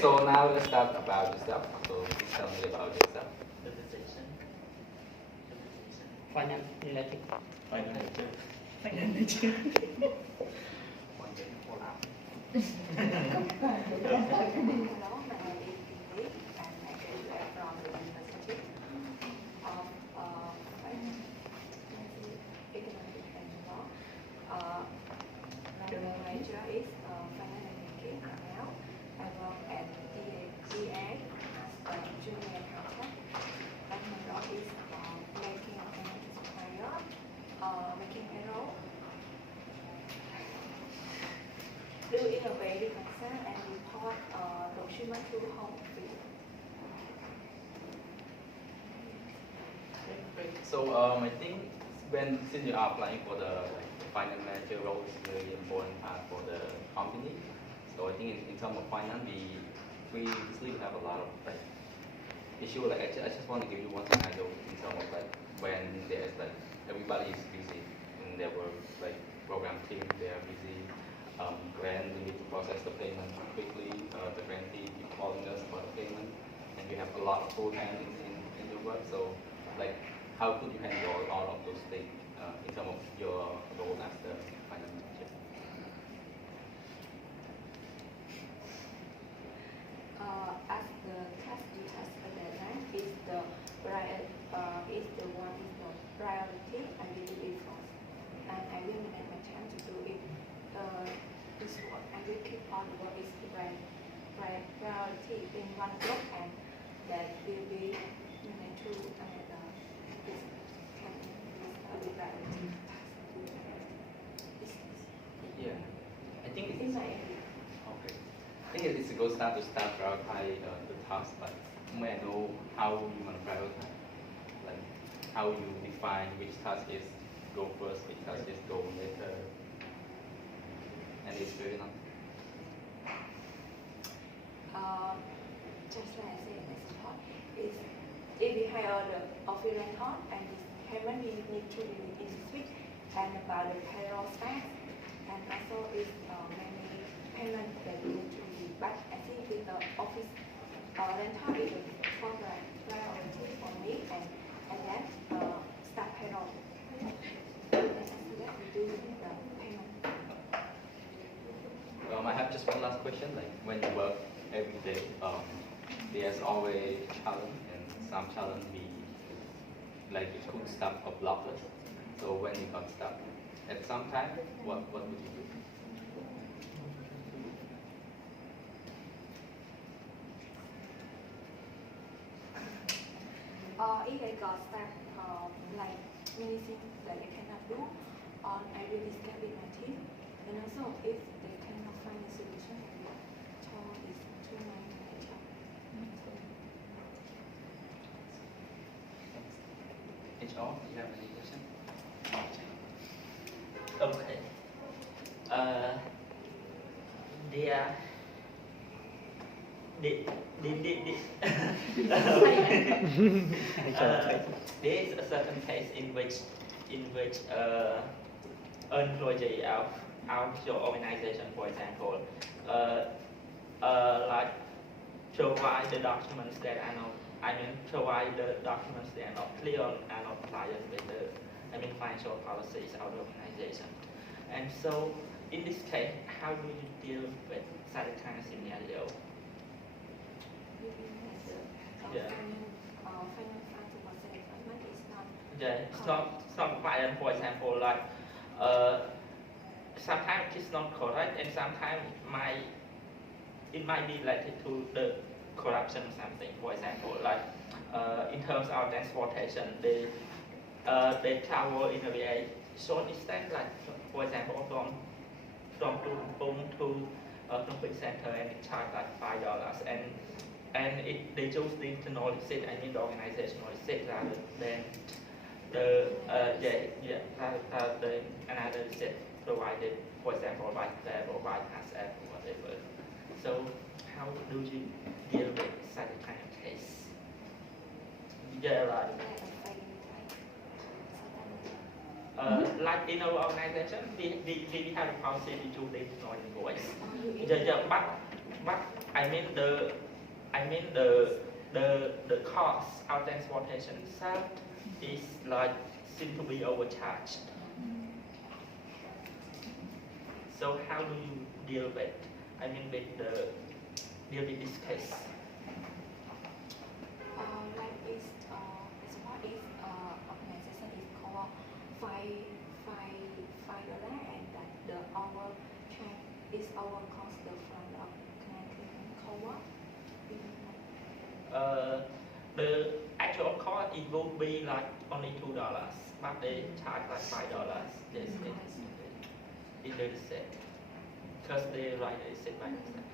so now let's start about yourself. So please tell me about yourself. The decision. Finance related. Financial. Financial. One day, hold on. Hello, my name is Ingrid, and I graduated from the University of Finance, Economics and Law. My major is Finance and Banking now. I work at DA as a junior accountant, and my role is making a financial supplier, making payroll, do innovative concern and report document to home office. So I think since you are applying for the finance manager role, is really important part for the company. So I think in terms of finance, we usually have a lot of issue. Like I just want to give you one scenario in terms of when there's everybody is busy in their work, like program team they are busy. Grant we need to process the payment quickly. The grantee keep calling us for the payment, and you have a lot of full time in your work. So how could you handle all of those things in terms of your role as the finance manager? As the task you task the deadline is the priority, I will do it first, and I will manage my time to do it. This work I will keep all the work is priority in one block, and that will be managed to another. This can be priority task. Yeah, I think In it's my area. okay. I think it's a good start to prioritize the task, but may I know how you want to prioritize? Like how you define which task is go first, which task is go later. And it's very long. Just like I said in the spot, is if we hire the office rental and this payment we need to be in this week, and about the payroll staff, and also is many payment that we need to be. But I think with the office rental is the priority for me, and then start payroll. And after that we do the payment. I have just one last question. Like when you work every day, there's always challenge, and some challenge be like it could stop or block us. So when you got stuck at some time, what would you do? If I got stuck, like many things that I cannot do, I will discuss with my team, and also if they cannot find a solution, I will tell this to my manager. HR, you have any question? Okay. There is a certain case in which an employee of your organization, for example, like provide the documents that are not, provide the documents that are not clear, are not compliant with the, financial policies of the organization. And so, in this case, how do you deal with such a kind of scenario? Yeah. Yeah, it's not compliant. For example, like sometimes it's not correct, and sometimes it might be related to the corruption or something. For example, like in terms of transportation, they travel in a very short distance, like for example from Tumpung to Phnom Penh Center, and it charge like $5, and they choose the internal receipt, the organizational receipt rather than the another receipt provided, for example, by Grab or by ASF or whatever. So how do you deal with such a kind of case? Yeah, right. Like in our organization, we have a policy to do the no invoice. Yeah, but I mean the cost of transportation itself is like seem to be overcharged. So how do you deal with, I mean, deal with this case? Like it's what is organization is called $5 and that the our train is our cost the front of called what? The actual cost it will be like only $2, but they charge like $5. Yes, it is set because they write it set by themselves.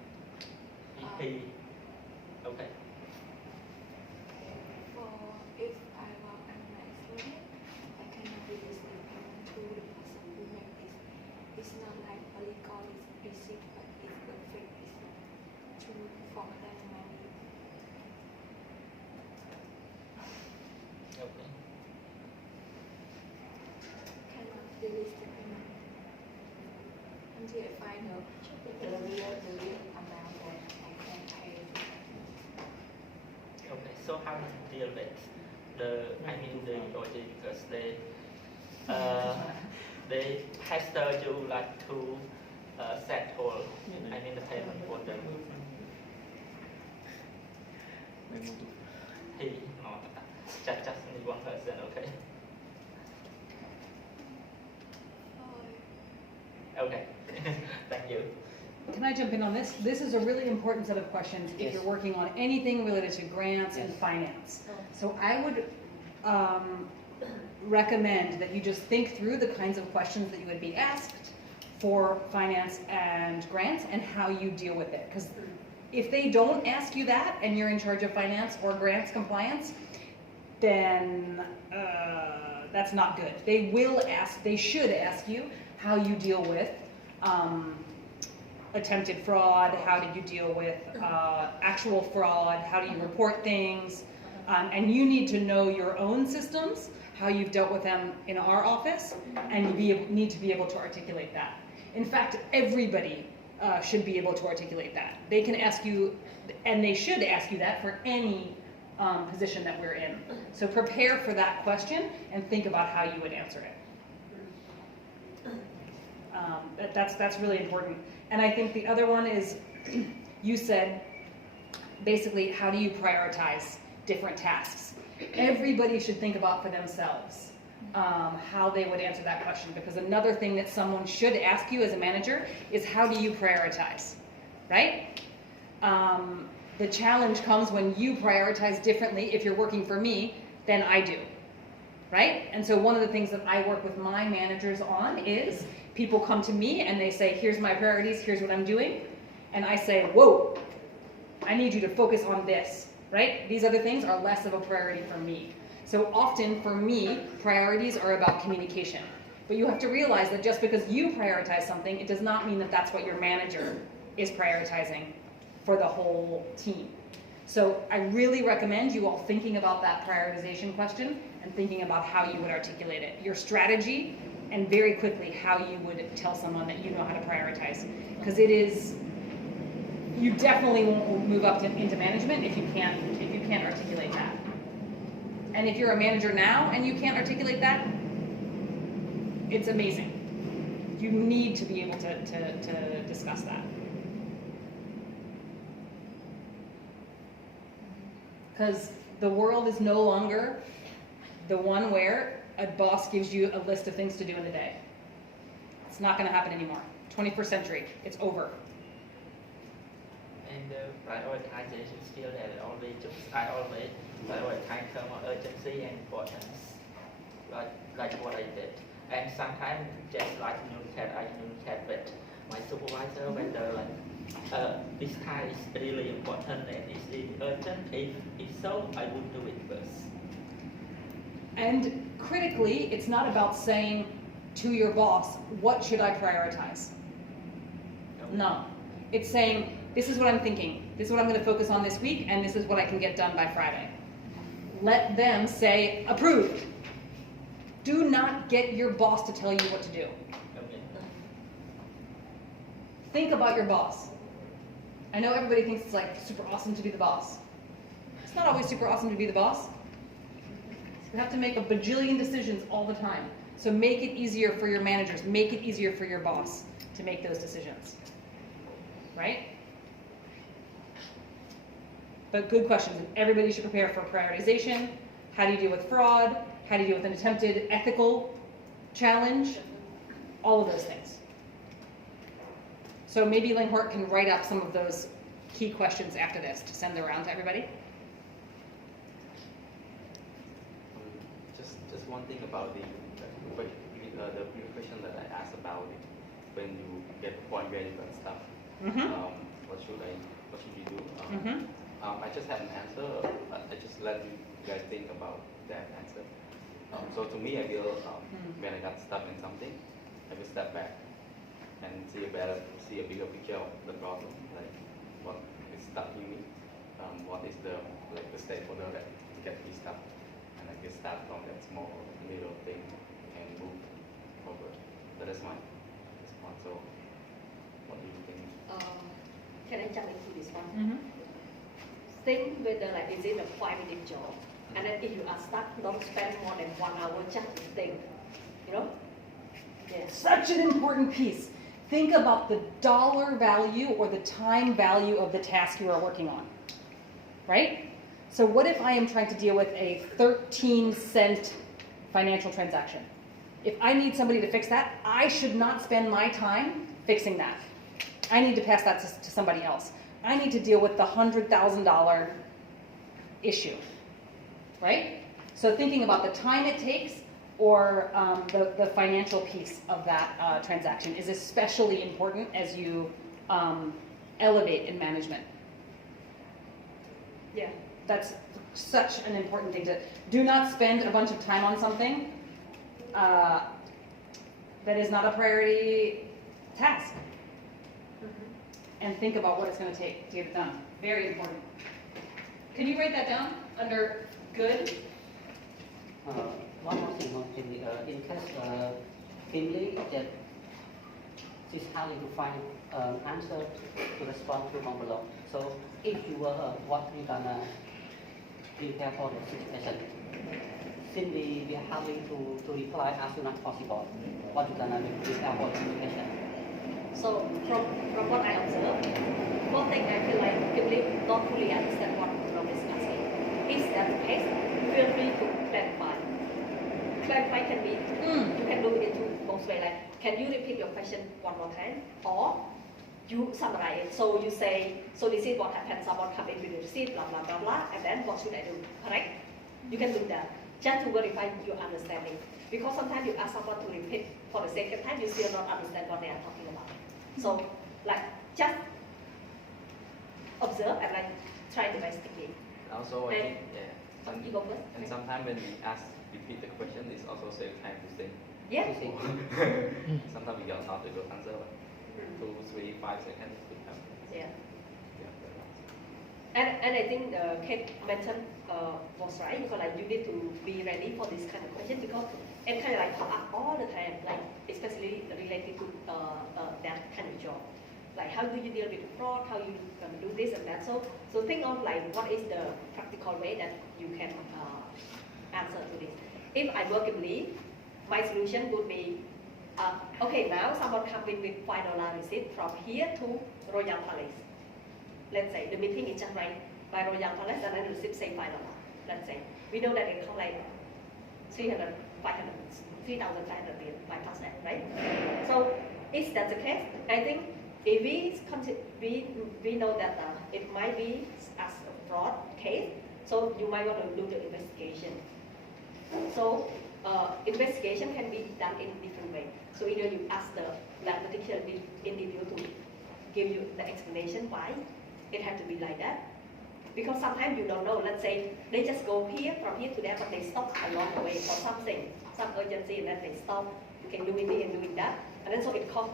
Okay. For if I work as an student, I cannot release the payment to the person who make this. It's not like a legal receipt, but it's the fake receipt to for that money. Okay. Cannot release the payment until I find the real amount that I can pay. Okay. So how do you deal with the authority because they pester you like to settle the payment for them. He not just only one person. Okay. Okay. Thank you. Can I jump in on this? This is a really important set of questions if Yes. you're working on anything related to grants and Yes. finance. So I would recommend that you just think through the kinds of questions that you would be asked for finance and grants and how you deal with it. Because if they don't ask you that and you're in charge of finance or grants compliance, then that's not good. They should ask you how you deal with attempted fraud, how do you deal with actual fraud, how do you report things, and you need to know your own systems, how you've dealt with them in our office, and you need to be able to articulate that. In fact, everybody should be able to articulate that. They can ask you, and they should ask you that for any position that we're in. So prepare for that question and think about how you would answer it. That's really important. And I think the other one is, you said, basically, how do you prioritize different tasks? Everybody should think about for themselves how they would answer that question, because another thing that someone should ask you as a manager is how do you prioritize, right? The challenge comes when you prioritize differently if you're working for me than I do, right? And so one of the things that I work with my managers on is people come to me and they say, here's my priorities, here's what I'm doing. And I say, whoa, I need you to focus on this, right? These other things are less of a priority for me. So often for me, priorities are about communication. But you have to realize that just because you prioritize something, it does not mean that that's what your manager is prioritizing for the whole team. So I really recommend you all thinking about that prioritization question and thinking about how you would articulate it. Your strategy, and very quickly how you would tell someone that you know how to prioritize. Because you definitely won't move up into management if you can't articulate that. And if you're a manager now and you can't articulate that, it's amazing. You need to be able to discuss that. Because the world is no longer the one where a boss gives you a list of things to do in a day. It's not going to happen anymore. 21st century, it's over. And prioritization skill that I always prioritize term of urgency and importance, like what I did. And sometimes just like I communicate with my supervisor whether this task is really important and it's really urgent. If so, I would do it first. And critically, it's not about saying to your boss, what should I prioritize? No. It's saying, this is what I'm thinking. This is what I'm going to focus on this week, and this is what I can get done by Friday. Let them say, approved. Do not get your boss to tell you what to do. Okay. Think about your boss I know everybody thinks it's like super awesome to be the boss. It's not always super awesome to be the boss. You have to make a bajillion decisions all the time. So make it easier for your managers, make it easier for your boss to make those decisions, right? But good questions. Everybody should prepare for prioritization. How do you deal with fraud? How do you deal with an attempted ethical challenge? All of those things. So maybe Linghort can write up some of those key questions after this to send around to everybody. Just one thing about the question that I asked about it, when you get point value and stuff. What should you do? I just had an answer. I just let you guys think about that answer. So to me, I feel when I got stuck in something, I will step back and see a bigger picture of the problem, like what is stuck in me, what is the stakeholder that get me stuck, and I can start from that small little thing and move forward. That is my response. So, what do you think? Can I jump into this one? Think whether like is it a 5-minute job, and then if you are stuck, don't spend more than 1 hour just to think. You know? Yes. Such an important piece. Think about the dollar value or the time value of the task you are working on, right? So what if I am trying to deal with a 13-cent financial transaction? If I need somebody to fix that, I should not spend my time fixing that. I need to pass that to somebody else. I need to deal with the $100,000 issue, right? So thinking about the time it takes or the financial piece of that transaction is especially important as you elevate in management. Yeah. That's such an important thing to do. Not spend a bunch of time on something that is not a priority task. And think about what it's going to take to get it done. Very important. Can you write that down under good? One more thing, in case Finley that she's having to find answer to respond to down below. So if you were her, what you gonna prepare for the situation? Since we are having to reply as soon as possible, what you gonna prepare for the situation? So from what I observed, one thing I feel like Kimberly don't fully understand what Rob is asking. If that's the case, feel free to clarify. Clarify can be, you can do it in both ways. Like, can you repeat your question one more time? Or you summarize it. So you say, so this is what happened, someone come in with the receipt, blah, blah, blah, blah, and then what should I do? Correct? You can do that, just to verify your understanding. Because sometimes you ask someone to repeat for the second time, you still not understand what they are talking about. So, like, just observe and like try to investigate. Also, I think, You go first. and sometimes when we repeat the question, it's also save time to think. Yeah. Sometimes we get not a good answer, but 2, 3, 5 seconds could have. Yeah. Yeah, And I think Kate mentioned was right, because like you need to be ready for this kind of question, because it kind of like pop up all the time, like especially related to that kind of job. Like how do you deal with fraud, how you do this and that. So think of like what is the practical way that you can answer to this. If I work in Lee, my solution would be, okay, now someone comes in with $5 receipt from here to Royal Palace. Let's say the meeting is just right by Royal Palace and then the receipt say $5. Let's say we know that it costs like 3,500 by percent, right? So if that's the case, I think if we know that it might be as a fraud case, so you might want to do the investigation. So investigation can be done in different ways. So either you ask that particular individual to give you the explanation why it had to be like that. Because sometimes you don't know. Let's say they just go here, from here to there, but they stop along the way for something, some urgency, and then they stop. You can do it and doing that, and then so it cost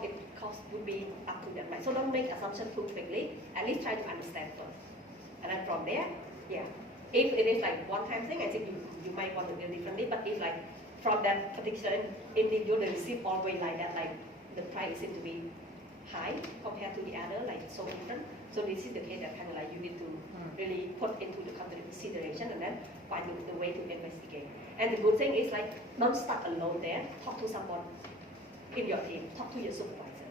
would be up to them. Right? So don't make assumption too quickly. At least try to understand first, and then from there, yeah. If it is like one-time thing, I think you might want to do differently. But if like from that particular individual, they receive always like that, like the price seems to be high compared to the other, like so different. So this is the case that kind of like you need to really put into the consideration and then find the way to investigate. And the good thing is like don't start alone there. Talk to someone in your team. Talk to your supervisor.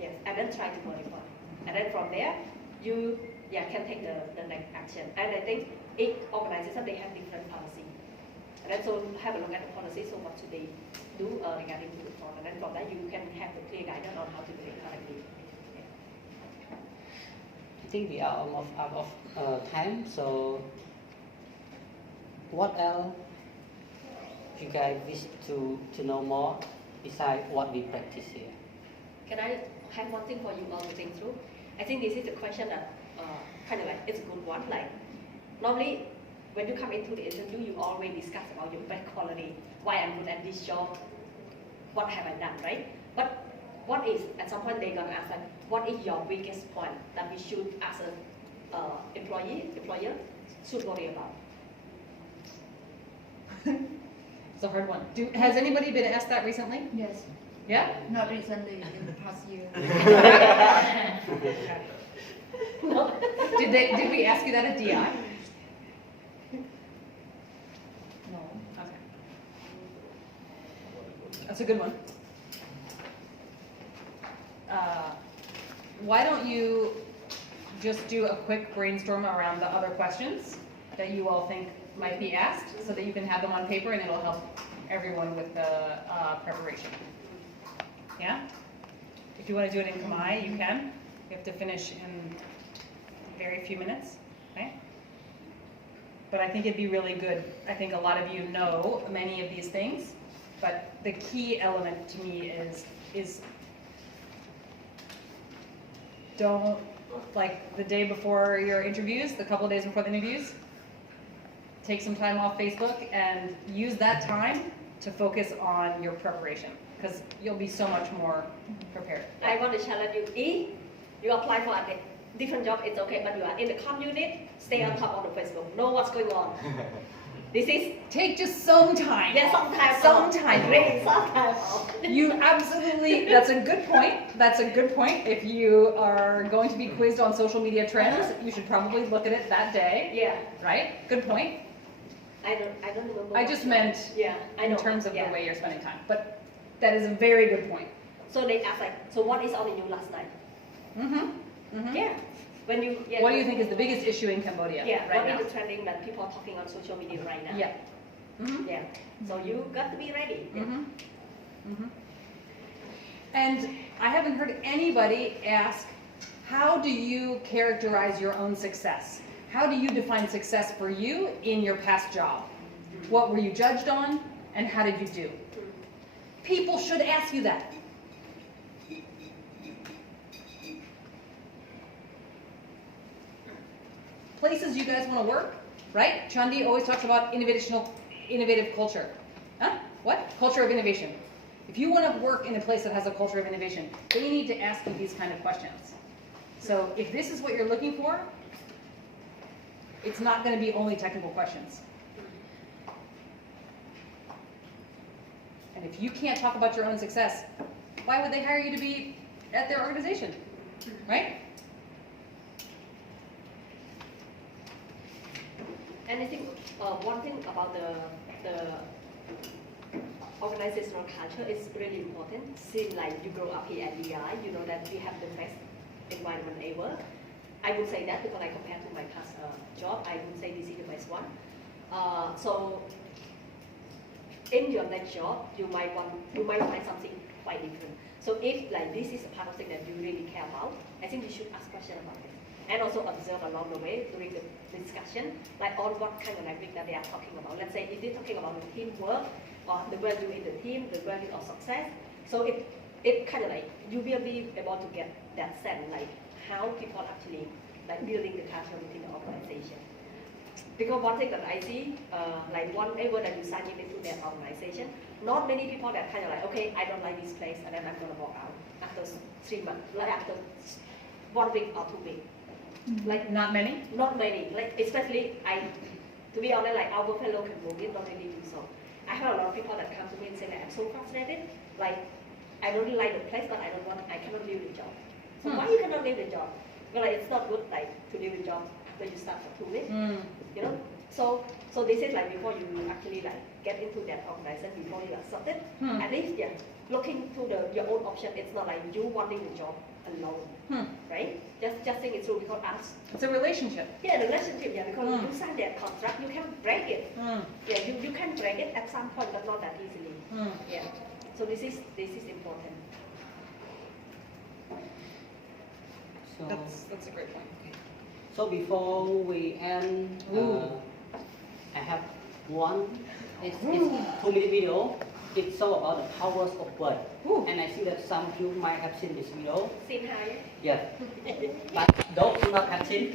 Yes, and then try to modify. And then from there, you can take the next action. And I think each organization they have different policy. And then so have a look at the policy. So what should they do regarding to the fraud? And then from that you can have the clear guidance on how to do it correctly. I think we are almost out of time. So, what else you guys wish to know more besides what we practice here? Can I have one thing for you all to think through? I think this is a question that kind of like it's a good one. Like normally when you come into the interview, you always discuss about your best quality, why I'm good at this job, what have I done, right? But what is at some point they're gonna ask like, what is your weakest point that we should, as an employer, should worry about? It's a hard one. Has anybody been asked that recently? Yes, Yeah? not recently, in the past year. No. Did we ask you that at DI? No. Okay. That's a good one. Why don't you just do a quick brainstorm around the other questions that you all think might be asked so that you can have them on paper and it'll help everyone with the preparation. Yeah? If you want to do it in Khmer, you can. You have to finish in very few minutes. Okay? But I think it'd be really good. I think a lot of you know many of these things, but the key element to me is don't, like the day before your interviews, the couple of days before the interviews, take some time off Facebook and use that time to focus on your preparation because you'll be so much more prepared. I want to challenge you. If you apply for a different job, it's okay, but you are in the comm unit, stay on top of the Facebook, know what's going on. This is Take just some time. sometimes Really, sometimes. You absolutely, that's a good point. That's a good point. If you are going to be quizzed on social media trends, you should probably look at it that day, Yeah, right? Good point. I don't remember. I what just job. meant Yeah, I know. in terms of yeah. the way you're spending time. But that is a very good point. So they ask like, so what is on the news last night? Mm-hmm. Mm-hmm. Yeah. When you. Yeah, What do you think is the biggest issue in Cambodia Yeah. right What now? is the trending that people are talking on social media right now? Yeah. Mm-hmm. Yeah. So you got to be ready. Yeah. Mm-hmm. Mm-hmm. And I haven't heard anybody ask, how do you characterize your own success? How do you define success for you in your past job? What were you judged on, and how did you do? People should ask you that. Places you guys want to work, right? Chandi always talks about innovative culture. Huh? What? Culture of innovation. If you want to work in a place that has a culture of innovation, they need to ask you these kind of questions. So if this is what you're looking for, it's not going to be only technical questions. And if you can't talk about your own success, why would they hire you to be at their organization, right? And I think one thing about the organizational culture is really important. Since like you grow up here at DI, you know that we have the best environment ever. I would say that because I compare to my past job, I would say this is the best one. So in your next job, you might find something quite different. So if like this is a part of thing that you really care about, I think you should ask questions about it. And also observe along the way during the discussion, like on what kind of language that they are talking about. Let's say if they're talking about the teamwork or the value in the team, the value of success. So it kind of like you will be able to get that sense, like how people actually like building the culture within the organization. Because one thing that I see, like whenever that you sign into that organization, not many people that kind of like, okay, I don't like this place, and then I'm gonna walk out after 3 months, like after 1 week or 2 weeks. Like Not many? not many, like especially to be honest, like our fellow Cambodians don't really do so. I have a lot of people that come to me and say that I'm so frustrated, like I don't really like the place, but I cannot leave the job. So why you cannot leave the job? Well, like, it's not good like to leave a job after you start for 2 weeks. Mm. You know, so this is like before you actually like get into that organization, before you accept it. At least, yeah, looking to your own option. It's not like you wanting the job alone, right? Just think it through, because us. It's a relationship. Yeah, the relationship. Yeah, because you sign that contract, you can break it. Yeah, you can break it at some point, but not that easily. Yeah. So this is important. So, That's a great point. so before we end, I have one. It's 2-minute video. It's all about the powers of word. And I think that some of you might have seen this video. Xin hai. Yes. But those who not have seen,